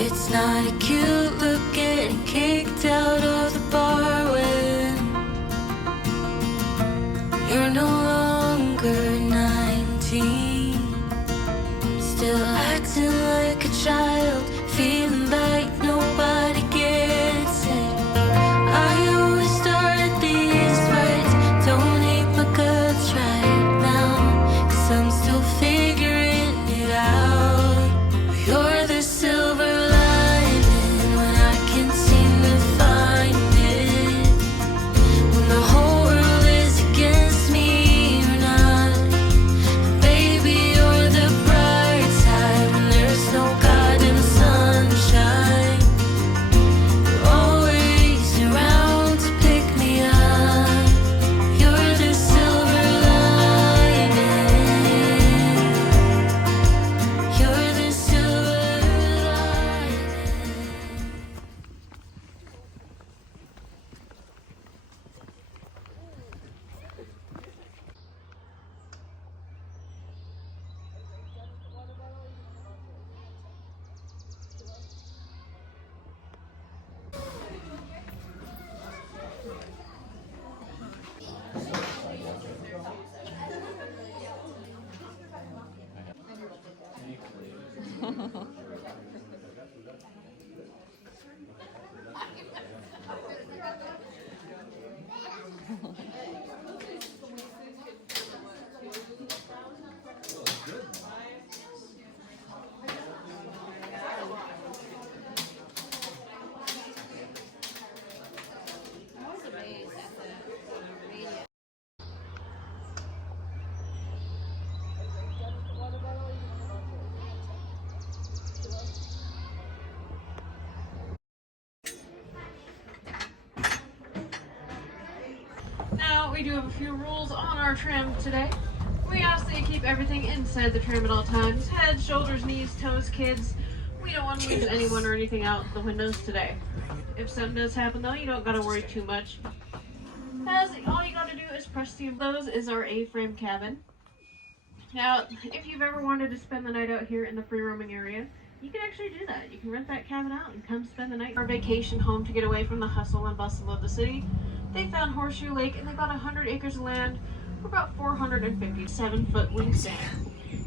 It's not a cute look getting kicked out of the bar when you're no longer 19. Still acting like a child, feeling like nobody gets it. I always start these fights, don't hate my guts right now, 'cause I'm still figuring it out. You're the silver lining when I can't seem to find it. When the whole world is against me, you're not. And baby, you're the bright side when there's no goddamn sunshine. You're always around to pick me up. You're the silver lining. You're the silver lining. Now, we do have a few rules on our tram today. We ask that you keep everything inside the tram at all times. Head, shoulders, knees, toes, kids. We don't want to lose anyone or anything out the windows today. If something does happen though, you don't gotta worry too much. As all you gotta do is press the those is our A-frame cabin. Now, if you've ever wanted to spend the night out here in the free roaming area, you can actually do that. You can rent that cabin out and come spend the night. Our vacation home to get away from the hustle and bustle of the city. They found Horseshoe Lake and they bought 100 acres of land for about 457-foot wingspan.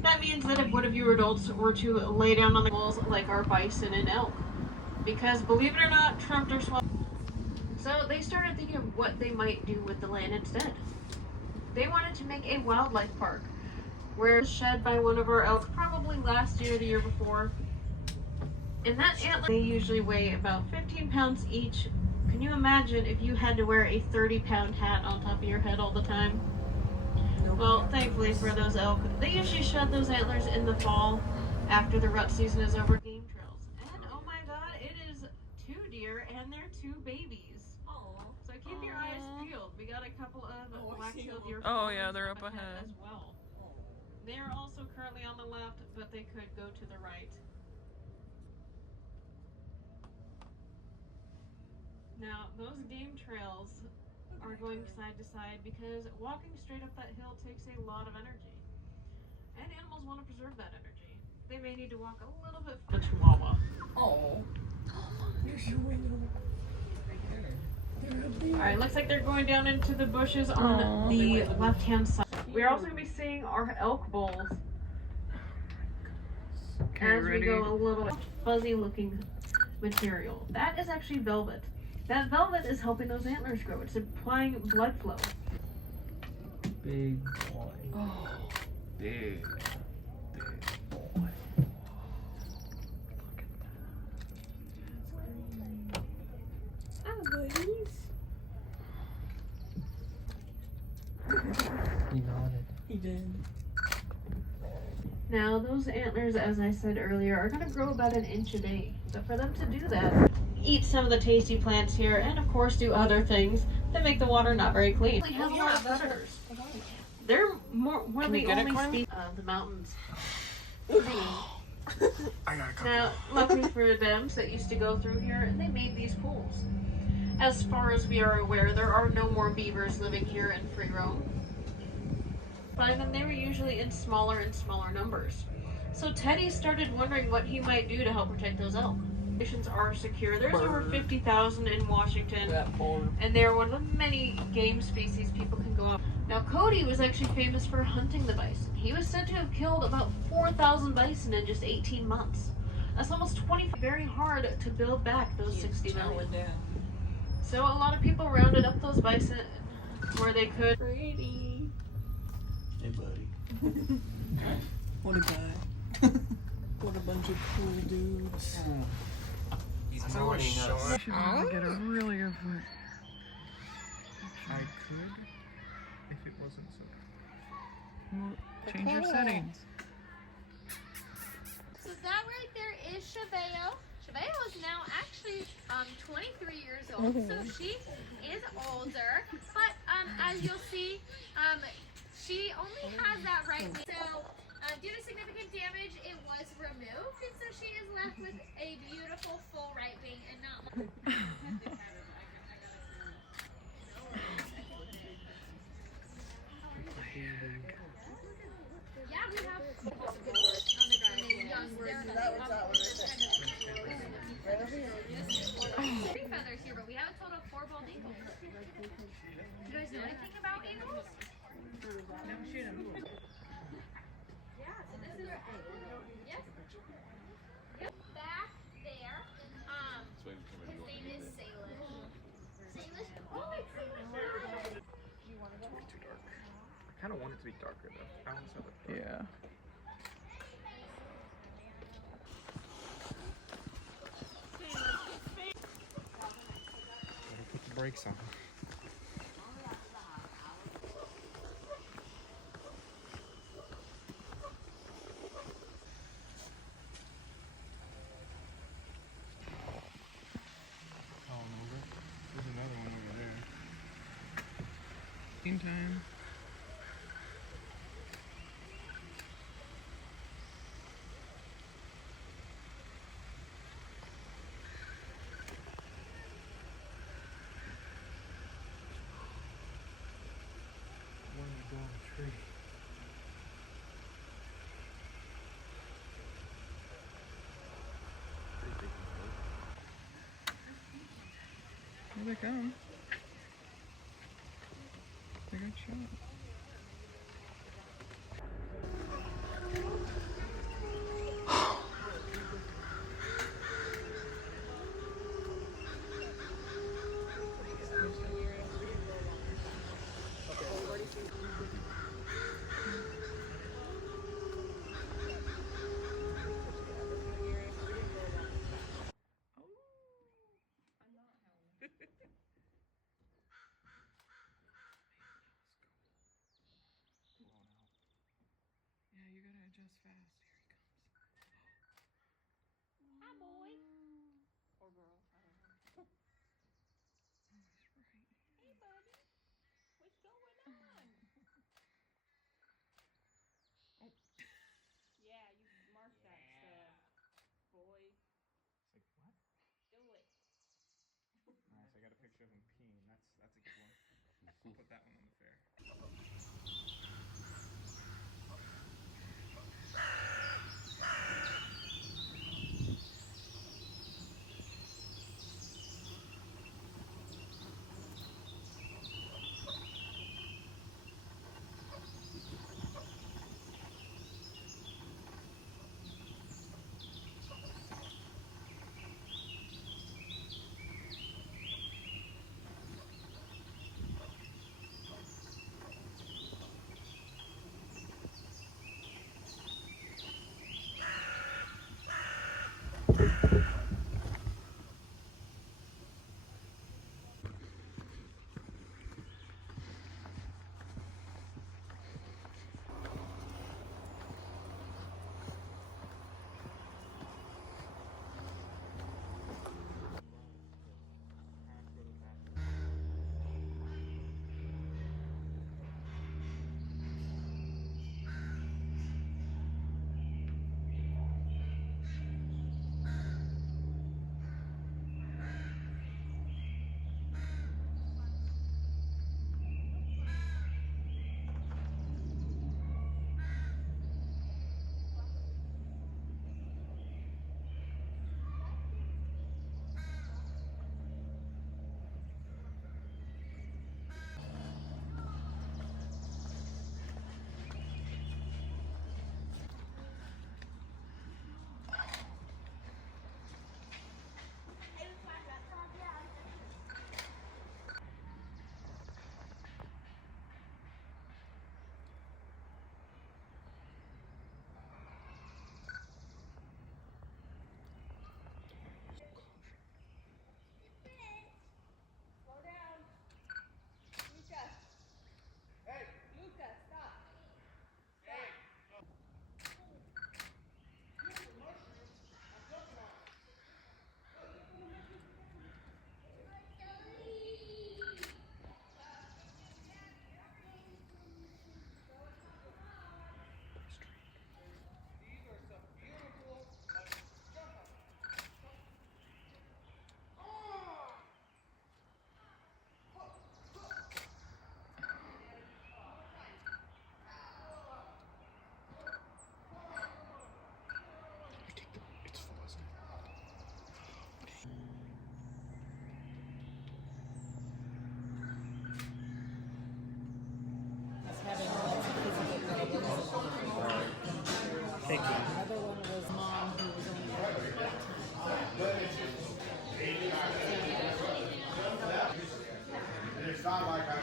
That means that if one of you adults were to lay down on the walls like our bison and elk, because believe it or not, Trump are swell. So they started thinking of what they might do with the land instead. They wanted to make a wildlife park where it was shed by one of our elk probably last year or the year before. And that antler, they usually weigh about 15 pounds each. Can you imagine if you had to wear a 30-pound hat on top of your head all the time? Well, thankfully for those elk, they usually shed those antlers in the fall after the rut season is over. Game trails. And oh my god, it is 2 deer and their 2 babies. So keep your eyes peeled. We got a couple of black-tailed deer. Oh yeah, they're up ahead. As well. They are also currently on the left, but they could go to the right. Now, those game trails are going side to side because walking straight up that hill takes a lot of energy. And animals want to preserve that energy. They may need to walk a little bit for the chihuahua. Oh. Alright, looks like they're going down into the bushes on the left-hand side. We're also going to be seeing our elk bulls as we go a little fuzzy-looking material. That is actually velvet. That velvet is helping those antlers grow. It's applying blood flow. Big boy. Oh, Big boy. He nodded. He did. Now, those antlers, as I said earlier, are going to grow about 1 inch a day. But for them to do that, eat some of the tasty plants here, and of course do other things that make the water not very clean. We have a lot of predators. They're one of the only species of the mountains. Now, luckily for them that used to go through here, and they made these pools. As far as we are aware, there are no more beavers living here in free roam. Find them, they were usually in smaller and smaller numbers. So Teddy started wondering what he might do to help protect those elk. Stations are secure. There's over 50,000 in Washington, That poor. and they're one of the many game species people can go out. Now, Cody was actually famous for hunting the bison. He was said to have killed about 4,000 bison in just 18 months. That's almost 20. Very hard to build back those 60 million. So a lot of people rounded up those bison where they could. Brady. Hey, buddy. What a guy. What a bunch of cool dudes. He's mourning us. I should be able to get a really good foot. I could, if it wasn't so. Well, change your settings. So that right there is Cheveo. Cheveo is now actually 23 years old, so she is older. But as you'll see, she only has that right wing. So due to significant damage, it was removed, and so she is left with a beautiful full right wing and not. Yeah, we have. Three feathers here, but we have a total of 4 bald eagles. Do you guys know anything about eagles? No, shoot him. Yeah, so this is yes. Yep, back there. His name is Salish. Salish. Oh, it's Salish. Too dark. I kind of want it to be darker though. I almost have it. Yeah. Gotta put the brakes on. There's another one over there. Meantime. One to go on the tree. Here they come. They got shot. Yeah, you gotta adjust fast. Here he comes. Hi, boy. Or girl, I don't know. Oh, he's right. Hey, buddy. What's going on? Yeah, you mark that stuff, boy. It's like, what? Do it. Nice, I got a picture of him peeing. That's a good one. I'll put that one on the fair. Thank you. The other one was mom, who was only It's not like I'm